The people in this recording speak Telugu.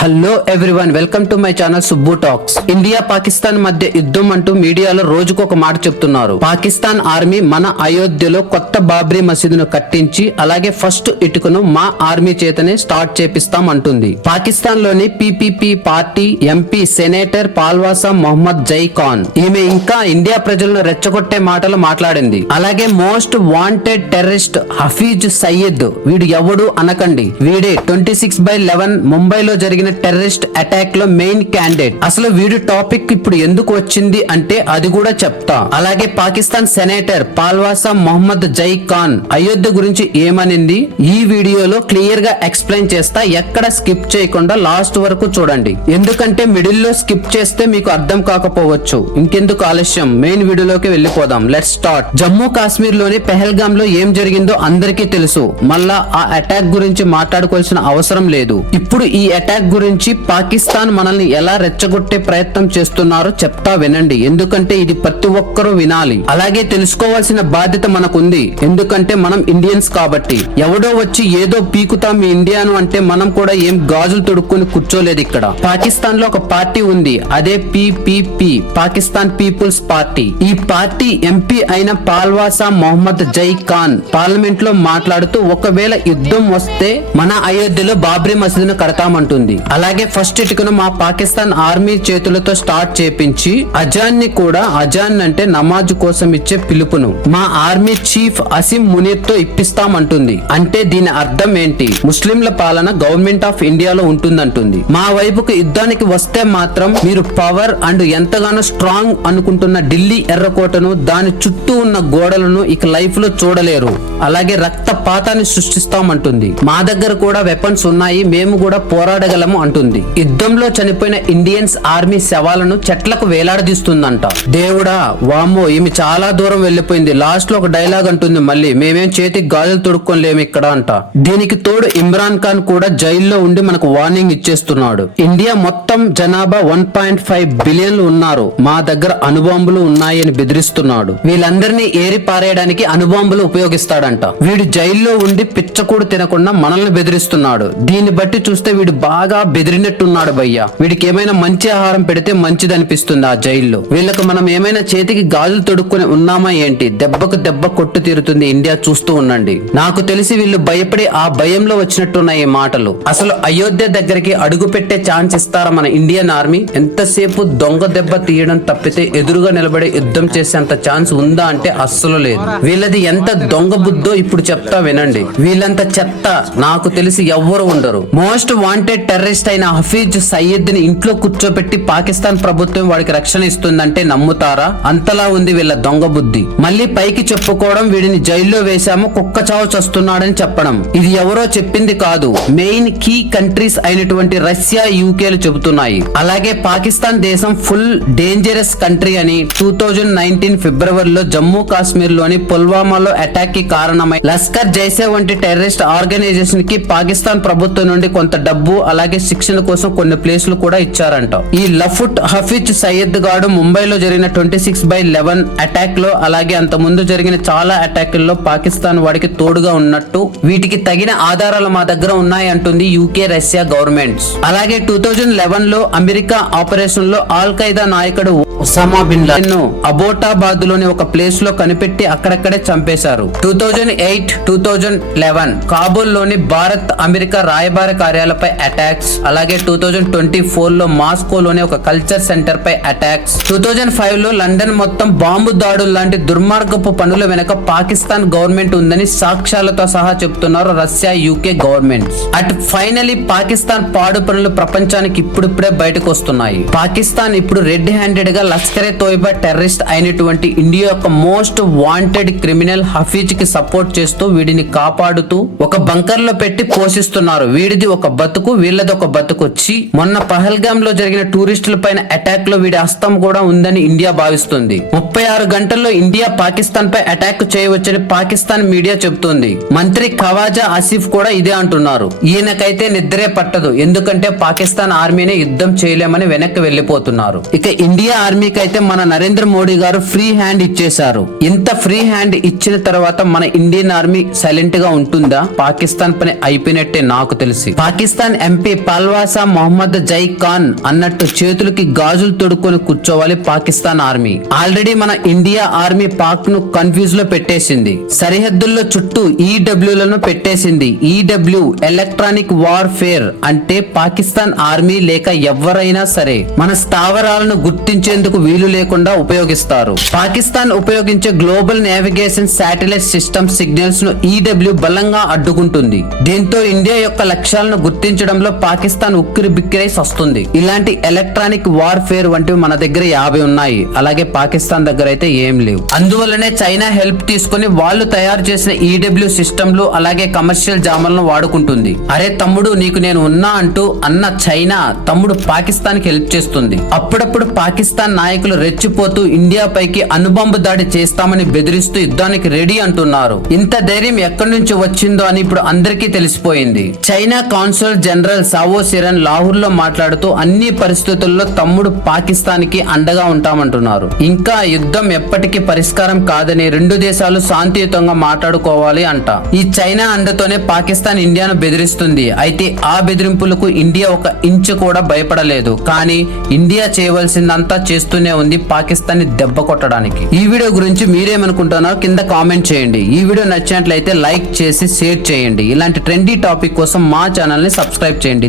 Hello everyone welcome to my channel Subbu talks India Pakistan మధ్య యుద్ధం అంటూ మీడియాలో రోజుకు ఒక మాట చెప్తున్నారు. పాకిస్తాన్ ఆర్మీ మన అయోధ్యలో కొత్త బాబ్రీ మసీదును కట్టించి అలాగే ఫస్ట్ ఇటుకను మా ఆర్మీ చేతనే స్టార్ట్ చేపిస్తాం అంటుంది పాకిస్తాన్లోని PPP party MP senator Palwasha Mohammad Zai Khan. ఈమె ఇంకా ఇండియా ప్రజలను రెచ్చగొట్టే మాటలు మాట్లాడింది. అలాగే most wanted terrorist Hafiz Saeed వీడు ఎవడు అనకండి. వీడే ట్వంటీ సిక్స్ బై లెవెన్ ముంబైలో జరిగిన టెర్రరిస్ట్ అటాక్లో మెయిన్ క్యాండిడేట్. అసలు వీడు టాపిక్ ఇప్పుడు ఎందుకు వచ్చింది అంటే అది కూడా చెప్తా. అలాగే పాకిస్తాన్ సెనేటర్ పాల్వాసా మొహమ్మద్ జై ఖాన్ అయోధ్య గురించి ఏమనింది? ఈ వీడియోలో క్లియర్గా ఎక్స్ప్లెయిన్ చేస్తా. ఎక్కడ స్కిప్ చేయకుండా లాస్ట్ వరకు చూడండి. ఎందుకంటే మిడిల్లో స్కిప్ చేస్తే మీకు అర్థం కాకపోవచ్చు. ఇంకెందుకు ఆలస్యం? మెయిన్ వీడియోలోకి వెళ్ళిపోదాం. Let start. జమ్మూ కాశ్మీర్లోని పెహల్గామ్లో ఏం జరిగిందో అందరికీ తెలుసు. మళ్ళా ఆ అటాక్ గురించి మాట్లాడుకోవాల్సిన అవసరం లేదు. ఇప్పుడు ఈ అటాక్ గురించి పాకిస్తాన్ మనల్ని ఎలా రెచ్చగొట్టే ప్రయత్నం చేస్తున్నారో చెప్తా వినండి. ఎందుకంటే ఇది ప్రతి ఒక్కరూ వినాలి. అలాగే తెలుసుకోవాల్సిన బాధ్యత మనకుంది. ఎందుకంటే మనం ఇండియన్స్ కాబట్టి. ఎవడో వచ్చి ఏదో పీకుతాం మీ ఇండియాను అంటే మనం కూడా ఏం గాజులు తొడుక్కుని కూర్చోలేదు ఇక్కడ. పాకిస్తాన్లో ఒక పార్టీ ఉంది. అదే పిపిపి పాకిస్తాన్ పీపుల్స్ పార్టీ. ఈ పార్టీ ఎంపీ అయిన పాల్వాసా మొహమ్మద్ జై ఖాన్ పార్లమెంట్లో మాట్లాడుతూ ఒకవేళ యుద్ధం వస్తే మన అయోధ్యలో బాబ్రీ మసీదును కడతామంటుంది. అలాగే ఫస్ట్ ఇటుకను మా పాకిస్తాన్ ఆర్మీ చేతులతో స్టార్ట్ చేపించి అజాన్ని కూడా అజాన్ అంటే నమాజ్ కోసం ఇచ్చే పిలుపును మా ఆర్మీ చీఫ్ అసిం మునీర్తో ఇప్పిస్తామంటుంది. అంటే దీని అర్థం ఏంటి? ముస్లింల పాలన గవర్నమెంట్ ఆఫ్ ఇండియాలో ఉంటుందంటుంది. మా వైపుకు యుద్ధానికి వస్తే మాత్రం మీరు పవర్ అండ్ ఎంతగానో స్ట్రాంగ్ అనుకుంటున్న ఢిల్లీ ఎర్రకోటను దాని చుట్టూ ఉన్న గోడలను ఇక లైఫ్లో చూడలేరు. అలాగే రక్తపాతాన్ని సృష్టిస్తామంటుంది. మా దగ్గర కూడా వెపన్స్ ఉన్నాయి. మేము కూడా పోరాడగలము అంటుంది. యుద్ధంలో చనిపోయిన ఇండియన్స్ ఆర్మీ శవాలను చెట్లకు వేలాడదీస్తుందంట. దేవుడా వామ్మో ఈమె చాలా దూరం వెళ్ళిపోయింది. లాస్ట్లో ఒక డైలాగ్ అంటుంది మళ్ళీ మేమేం చేతికి గాజులు తొడుక్కోలేము ఇక్కడ అంట. దీనికి తోడు ఇమ్రాన్ ఖాన్ కూడా జైల్లో ఉండి మనకు వార్నింగ్ ఇచ్చేస్తున్నాడు. ఇండియా మొత్తం జనాభా వన్ పాయింట్ ఫైవ్ బిలియన్లు ఉన్నారు. మా దగ్గర అణుబాంబులు ఉన్నాయని బెదిరిస్తున్నాడు. వీళ్ళందరినీ ఏరి పారేయడానికి అణుబాంబులు ఉపయోగిస్తాడంట. వీడు జైల్లో ఉండి పిచ్చకూడు తినకుండా మనల్ని బెదిరిస్తున్నాడు. దీన్ని బట్టి చూస్తే వీడు బాగా బెదిరినట్టున్నాడు భయ్య. వీడికి ఏమైనా మంచి ఆహారం పెడితే మంచిది అనిపిస్తుంది ఆ జైల్లో. వీళ్ళకు మనం ఏమైనా చేతికి గాజులు తొడుక్కుని ఉన్నామా ఏంటి? దెబ్బకు దెబ్బ కొట్టు తీరుతుంది ఇండియా చూస్తూ ఉండండి. నాకు తెలిసి వీళ్ళు భయపడి ఆ భయంలో వచ్చినట్టున్నాయి ఈ మాటలు. అసలు అయోధ్య దగ్గరికి అడుగు పెట్టే ఛాన్స్ ఇస్తారా మన ఇండియన్ ఆర్మీ? ఎంతసేపు దొంగ దెబ్బ తీయడం తప్పితే ఎదురుగా నిలబడే యుద్ధం చేసేంత ఛాన్స్ ఉందా అంటే అస్సలు లేదు. వీళ్ళది ఎంత దొంగ బుద్ధో ఇప్పుడు చెప్తా వినండి. వీళ్ళంత చెత్త నాకు తెలిసి ఎవ్వరు ఉండరు. మోస్ట్ వాంటెడ్ టెర్రరిస్ట్ అయిన హఫీజ్ సయ్యద్ని ఇంట్లో కూర్చోబెట్టి పాకిస్తాన్ ప్రభుత్వం వాడికి రక్షణ ఇస్తుందంటే నమ్ముతారా? అంతలా ఉంది వీళ్ళ దొంగ బుద్ధి. మళ్ళీ పైకి చెప్పుకోవడం వీడిని జైల్లో వేశాము కుక్క చావు చస్తున్నాడని చెప్పడం. ఇది ఎవరో చెప్పింది కాదు. మెయిన్ కీ కంట్రీస్ అయినటువంటి రష్యా యూకేలు చెబుతున్నాయి. అలాగే పాకిస్తాన్ దేశం ఫుల్ డేంజరస్ కంట్రీ అని టూ థౌజండ్ నైన్టీన్ ఫిబ్రవరిలో జమ్మూ కాశ్మీర్లోని పుల్వామాలో అటాక్కి కారణమై లస్కర్ జైసే వంటి టెర్రరిస్ట్ ఆర్గనైజేషన్కి పాకిస్తాన్ ప్రభుత్వం నుండి కొంత డబ్బు అలాగే శిక్షణ కోసం కొన్ని ప్లేసులు కూడా ఇచ్చారంట. ఈ లఫుట్ హఫీజ్ సయ్యద్ గాడు ముంబైలో జరిగిన ట్వంటీ సిక్స్ బై లెవెన్ అటాక్లో అలాగే అంత ముందు జరిగిన చాలా అటాకుల్లో పాకిస్తాన్ వాడికి తోడుగా ఉన్నట్టు వీటికి తగిన ఆధారాలు మా దగ్గర ఉన్నాయి అంటుంది యూకే రష్యా గవర్నమెంట్స్. అలాగే టూ థౌజండ్ లెవెన్లో అమెరికా ఆపరేషన్లో ఆల్ ఖైదా నాయకుడు ఒసామా బిన్ లాడెన్ను అబోటాబాద్లోని ఒక ప్లేస్లో కనిపెట్టి అక్కడక్కడే చంపేశారు. Two thousand eight two thousand eleven కాబూల్లోని Bharat America రాయబార కార్యాలపై అటాక్స్ అలాగే టూ థౌజండ్ ట్వంటీ ఫోర్లో మాస్కోలోని ఒక కల్చర్ సెంటర్ పై అటాక్స్ టూ థౌజండ్ ఫైవ్లో లండన్ మొత్తం బాంబు దాడులు లాంటి దుర్మార్గపు పనుల వెనుక పాకిస్తాన్ గవర్నమెంట్ ఉందని సాక్ష్యాలతో సహా చెప్తున్నారు Russia UK government at finally Pakistan పాడు పనులు ప్రపంచానికి ఇప్పుడిప్పుడే బయటకు వస్తున్నాయి పాకిస్తాన్ ఇప్పుడు రెడ్ హ్యాండెడ్గా లష్కరే తోయిబా టెర్రరిస్ట్ అయినటువంటి ఇండియా యొక్క మోస్ట్ వాంటెడ్ క్రిమినల్ హఫీజ్కి సపోర్ట్ చేస్తూ వీడిని కాపాడుతూ ఒక బంకర్లో పెట్టి పోషిస్తున్నారు. వీడిది ఒక బతుకు వీళ్ళది ఒక బతుకొచ్చి మొన్న పహల్గామ్లో జరిగిన టూరిస్టుల పైన అటాక్లో వీడి హస్తం కూడా ఉందని ఇండియా భావిస్తుంది. ముప్పై ఆరు గంటల్లో ఇండియా పాకిస్తాన్ పై అటాక్ చేయవచ్చని పాకిస్తాన్ మీడియా చెబుతోంది. మంత్రి ఖవాజా ఆసిఫ్ కూడా ఇదే అంటున్నారు. ఈయనకైతే నిద్రే పట్టదు ఎందుకంటే పాకిస్తాన్ ఆర్మీనే యుద్ధం చేయలేమని వెనక్కి వెళ్ళిపోతున్నారు ఇక ఇండియా ఆర్మీకి అయితే మన నరేంద్ర మోడీ గారు ఫ్రీ హ్యాండ్ ఇచ్చేశారు. ఇంత ఫ్రీ హ్యాండ్ ఇచ్చిన తర్వాత మన ఇండియన్ ఆర్మీ సైలెంట్గా ఉంటుందా? పాకిస్తాన్ పని అయిపోయినట్టే నాకు తెలిసి. పాకిస్తాన్ ఎంపీ పాల్వాసా మొహమ్మద్ జై ఖాన్ అన్నట్టు చేతులకి గాజులు తొడుక్కొని కూర్చోవాలి పాకిస్తాన్ ఆర్మీ. ఆల్రెడీ మన ఇండియా ఆర్మీ పాక్ను కన్ఫ్యూజ్లో పెట్టేసింది. సరిహద్దుల్లో చుట్టూ ఈడబ్ల్యూలను పెట్టేసింది. ఈడబ్ల్యూ ఎలక్ట్రానిక్ వార్ఫేర్ అంటే పాకిస్తాన్ ఆర్మీ లేక ఎవరైనా సరే మన స్థావరాలను గుర్తించేందుకు వీలు లేకుండా ఉపయోగిస్తారు. పాకిస్తాన్ ఉపయోగించే గ్లోబల్ నావిగేషన్ శాటిలైట్ సిస్టమ్ సిగ్నల్స్ను ఈడబ్ల్యూ బలంగా అడ్డుకుంటుంది. దీంతో ఇండియా యొక్క లక్ష్యాలను గుర్తించడంలో పాకిస్తాన్ పాకిస్తాన్ ఉక్కిరి బిక్కిరై వస్తుంది ఇలాంటి ఎలక్ట్రానిక్ వార్ఫేర్ వంటివి మన దగ్గర యాభై ఉన్నాయి. అలాగే పాకిస్తాన్ దగ్గర అయితే ఏం లేవు. అందువల్లనే చైనా హెల్ప్ తీసుకొని వాళ్ళు తయారు చేసిన ఈడబ్ల్యూ సిస్టమ్లు అలాగే కమర్షియల్ జామలను వాడుకుంటుంది. అరే తమ్ముడు నీకు నేను ఉన్నా అంటూ అన్న చైనా తమ్ముడు పాకిస్తాన్కి హెల్ప్ చేస్తుంది. అప్పుడప్పుడు పాకిస్తాన్ నాయకులు రెచ్చిపోతూ ఇండియా పైకి అనుబంబు దాడి చేస్తామని బెదిరిస్తూ యుద్ధానికి రెడీ అంటున్నారు. ఇంత ధైర్యం ఎక్కడి నుంచి వచ్చిందో అని ఇప్పుడు అందరికీ తెలిసిపోయింది. చైనా కాన్సుల్ జనరల్ సావో సిరన్ లాహూర్లో మాట్లాడుతూ అన్ని పరిస్థితుల్లో తమ్ముడు పాకిస్తాన్కి అండగా ఉంటామంటున్నారు. ఇంకా యుద్ధం ఎప్పటికీ పరిష్కారం కాదని రెండు దేశాలు శాంతియుతంగా మాట్లాడుకోవాలి అంట. ఈ చైనా అండతోనే పాకిస్తాన్ ఇండియాను బెదిరిస్తుంది. అయితే ఆ బెదిరింపులకు ఇండియా ఒక ఇంచు కూడా భయపడలేదు. కానీ ఇండియా చేయవలసిందంతా చేస్తూనే ఉంది పాకిస్తాన్ని దెబ్బ కొట్టడానికి. ఈ వీడియో గురించి మీరేమనుకుంటున్నారో కింద కామెంట్ చేయండి. ఈ వీడియో నచ్చినట్లయితే లైక్ చేసి షేర్ చేయండి. ఇలాంటి ట్రెండీ టాపిక్ కోసం మా ఛానల్ని సబ్స్క్రైబ్ చేయండి.